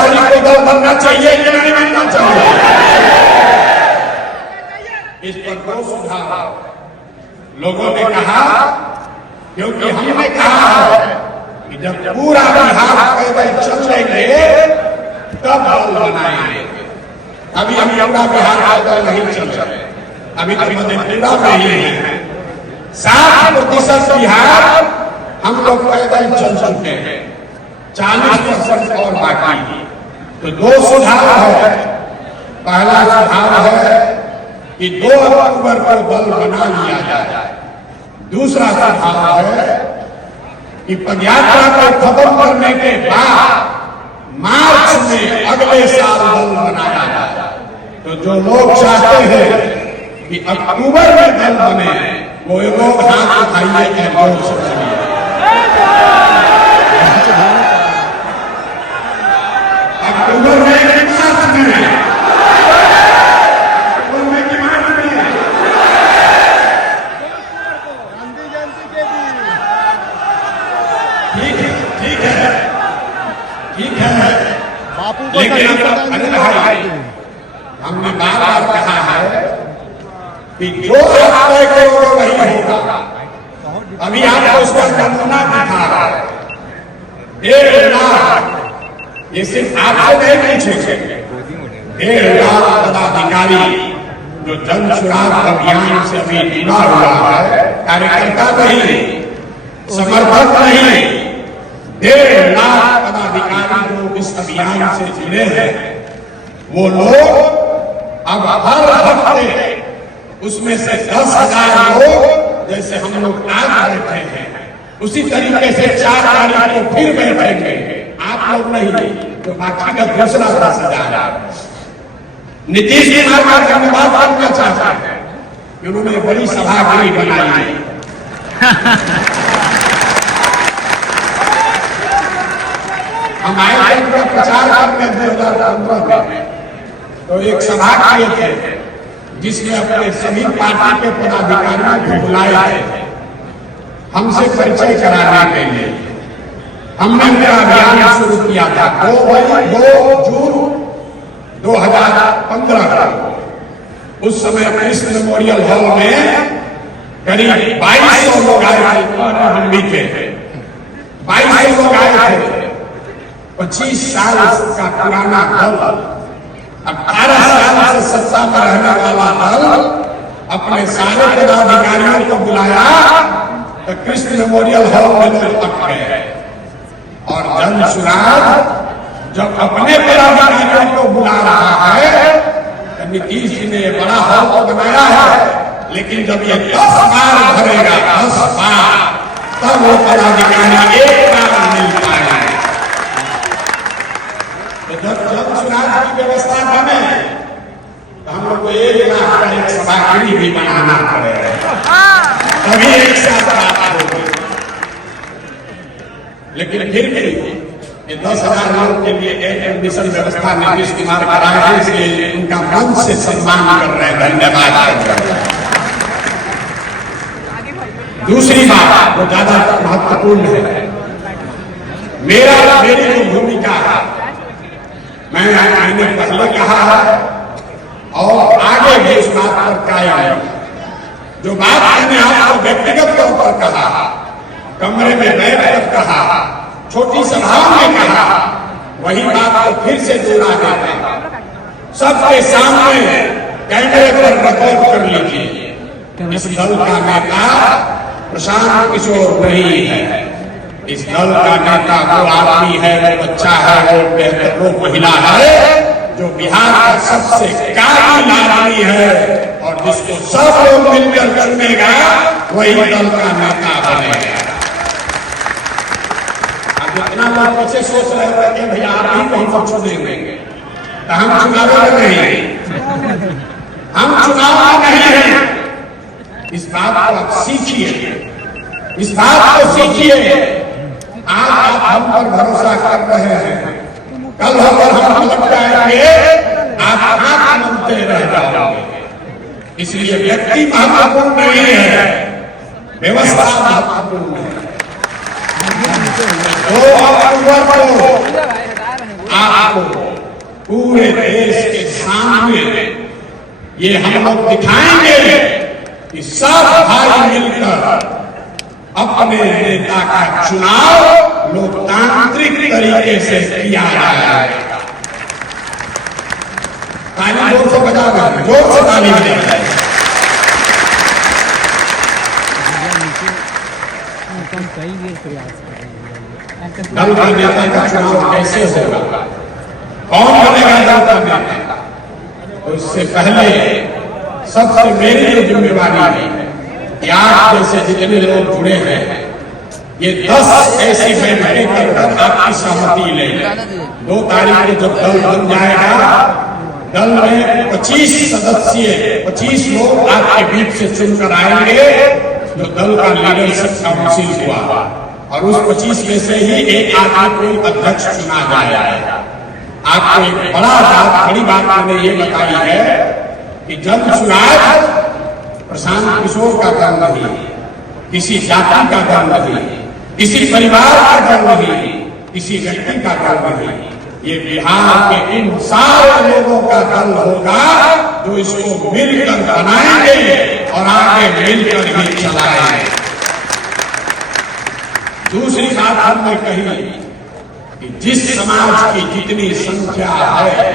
तारीख को दल बनना चाहिए कि नहीं बनना चाहिए? इस पर दो सुझाव लोगों ने कहा, क्योंकि हमने कहा है कि जब पूरा बिहार पैदल चल लेंगे तब दल बनाएंगे। अभी हम पूरा बिहार पैदल नहीं चल रहे, अभी तो मधेपुरा में ही है। 60% बिहार हम लोग पैदल चल चुके हैं, 40% और बाकी है। तो दो सुझाव है। पहला सुझाव है कि 2 अक्टूबर को दल बना लिया जाए। दूसरा सुझाव है कि पदयात्रा को खत्म करने के बाद मार्च में अगले साल दल बनाया जाए। तो जो लोग चाहते हैं कि अक्टूबर में दल बने, वो लोग हाथ उठाइए और जोर से बोलिए। अक्टूबर में कि मार्च में? अक्टूबर में कि मार्च में? गांधी जयंती के दिन। ठीक है, ठीक है। बापू को लेकिन अरे भाई, हमने बार बार कहा है कि जो आप तय करोगे वही होगा। अभी आपको उसका नमूना दिखा रहा है। 1.5 लाख, ये सिर्फ आपसे नहीं पूछेंगे, 1.5 लाख पदाधिकारी जो जन सुराग अभियान से अभी जुड़ा हुआ है, कार्यकर्ता नहीं, समर्थक नहीं, 1.5 लाख पदाधिकारी जो इस अभियान से जुड़े हैं, वो लोग अब हर हफ्ते उसमें से 10,000 लोग, जैसे हम लोग आज बैठे हैं, उसी तरीके से 4 तारीख को फिर बैठेंगे। आप लोग नहीं, तो बाकी का दूसरा 10,000। नीतीश कुमार का धन्यवाद करना चाहता है कि उन्होंने बड़ी सभागृह बनाई है। हम आए थे उनका प्रचार करने 2015 में, तो एक सभा किए थे जिसमें अपने सभी पार्टी के पदाधिकारियों को बुलाए थे हमसे परिचय कराने के लिए। हमने मेरा अभियान शुरू किया था 2 जून 2015 को। उस समय कृष्ण मेमोरियल हॉल में करीब 2200 लोग आए थे, हम भी थे। 2200 लोग आए थे। 25 साल का पुराना दल, 18 साल से सत्ता में रहने वाला दल अपने सारे पदाधिकारियों को बुलाया तो कृष्ण मेमोरियल हॉल में लोग अट गए। और जन सुराग जब अपने पदाधिकारियों को बुला रहा है तो नीतीश जी ने बड़ा हॉल बनाया है, लेकिन जब ये 10 बार भरेगा, 10 बार, तब वो पदाधिकारी एक बार मिल पाएंगे। तो जब जन सुराग की व्यवस्था बने तो हम लोग को 1 लाख का एक सभागृह भी बनाना पड़ेगा, तभी एक साथ बात होगी। लेकिन फिर भी ये 10,000 लोगों के लिए एक एडमिशन व्यवस्था नीतीश कुमार कराए हैं, इसलिए उनका मन से सम्मान कर रहे हैं, धन्यवाद कर रहे हैं। दूसरी बात जो ज्यादा महत्वपूर्ण है, मेरी जो भूमिका है, मैंने पहले कहा है और आगे भी इस बात पर कायम है। जो बात मैंने आपको व्यक्तिगत तौर पर कहा, कमरे में बैठकर कहा, छोटी सभाओं में कहा, वही बात को फिर से दोहरा देते हैं। सबके सामने कैमरे पर रिकॉर्ड कर लीजिए। इस दल का नेता प्रशांत किशोर नहीं है। इस दल का नेता वो आदमी है, वो बच्चा है, वो महिला है जो बिहार का सबसे काबिल आदमी है और जिसको सब लोग मिलकर चुनेगा वही दल का नेता बनेगा। अब जितना लोग पीछे सोच रहे हैं कि भैया आप ही कहीं चुनेंगे, तो हम चुनाव में नहीं, हम चुनाव में नहीं हैं। इस बात को आप सीखिए, इस बात को सीखिए। आज आप हम पर भरोसा कर रहे हैं, कल होकर हम लग जाएंगे, आप हाथ मनते रह जाओगे। इसलिए व्यक्ति महत्वपूर्ण नहीं है, व्यवस्था महत्वपूर्ण है। 2 अक्टूबर को आप को पूरे देश के सामने ये हम लोग दिखाएंगे कि सब भाई मिलकर अपने नेता का चुनाव लोकतांत्रिक तरीके से किया जाएगा। ताली जोर से बजा दें, जोर से ताली बजाएं। दल का नेता का चुनाव कैसे होगा, कौन बनेगा दल का नेता, तो इससे पहले सबसे मेरी जो जिम्मेवारी है कि आप जैसे जितने लोग जुड़े हैं ये 10 ऐसी बैठकें कर आपकी सहमति लें। 2 तारीख को जब दल बन जाएगा, दल में 25 सदस्य 25 लोग आपके बीच से चुनकर आएंगे जो दल का लीडरशिप काउंसिल हुआ, और उस 25 में से ही एक आदमी को अध्यक्ष चुना जाएगा। आपको एक बड़ी बात मैंने ये बताई है कि जन चुनाव प्रशांत किशोर का दल नहीं, किसी जाति का दल नहीं, किसी परिवार का दल नहीं, किसी व्यक्ति का दल नहीं, ये बिहार के इन सारे लोगों का दल होगा जो इसको मिलकर बनाएंगे और आगे मिलकर ही चलाएंगे। दूसरी बात हमने कही कि जिस समाज की जितनी संख्या है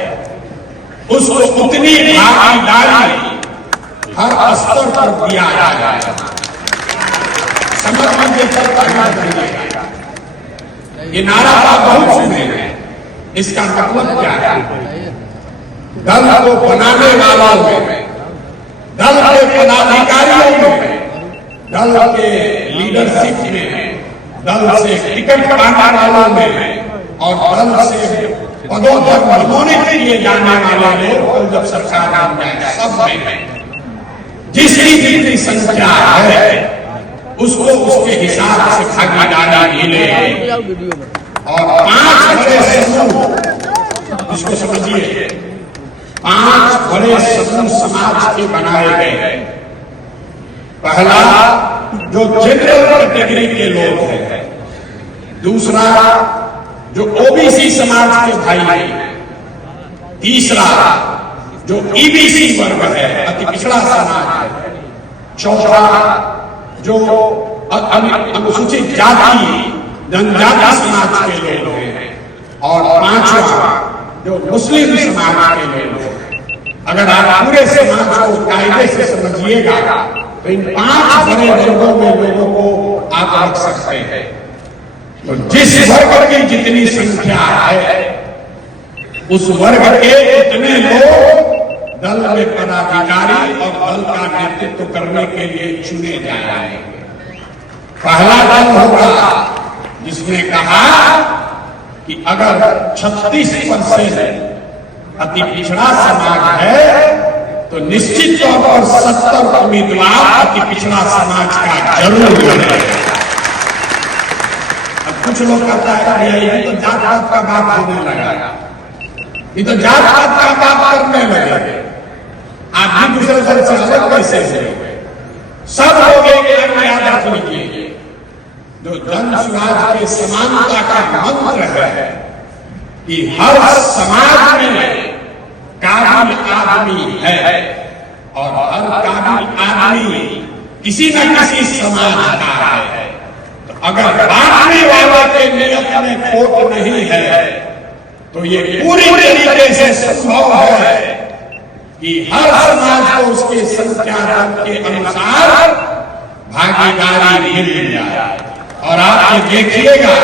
उसको उतनी भागीदारी हर स्तर पर दिया जाएगा। समझ लीजिए, ये नारा आप बहुत सुने हैं, इसका मतलब क्या है? दल को बनाने वालों में, दल के पदाधिकारियों में, दल के लीडरशिप में, दल से टिकट पाने वालों में और दल से पदों पर मनोनीत किए जाने वाले लोग जब सरकार बन जाए, सब में जिसकी जितनी संख्या है उसको उसके हिसाब से भागीदारी मिले। और 5 बड़े समूह, इसको समझिए, 5 बड़े समूह समाज के बनाए गए। पहला जो जनरल कैटेगरी के लोग हैं, दूसरा जो ओबीसी समाज के भाई हैं, तीसरा जो ईबीसी वर्ग है, अति पिछड़ा समाज है, चौथा जो अनुसूचित जाति जनजाति समाज के लोग हैं, और 5वां जो मुस्लिम समाज के लोग हैं। अगर आप पूरे समाज को कायदे से समझिएगा तो इन 5 बड़े वर्गों में लोगों को आप रख सकते हैं। तो जिस वर्ग की जितनी संख्या है उस वर्ग के इतने लोग दल में पदाधिकारी और दल का नेतृत्व करने के लिए चुने जाएंगे। पहला दल होगा जिसने कहा कि अगर 36% अति पिछड़ा समाज है तो निश्चित तौर पर 70 उम्मीदवार अति पिछड़ा समाज का जरूर बने। अब कुछ लोग कहता है ये तो जात पात का बात होने लगा, ये तो जात पात का बात करने लगे, आप भी दूसरे दल से अलग कैसे हुए? सब लोग एक याद रख लीजिए, जो जन समाज के समानता का मंत्र है कि हर समाज में काबिल आदमी है और हर काबिल आदमी किसी न किसी समाज का है। तो अगर बांटने वाले के नियत में खोट नहीं है तो ये पूरी तरीके से संभव है कि हर समाज को उसके संख्या के अनुसार भागीदारी मिल जाए। और आप ये देखिएगा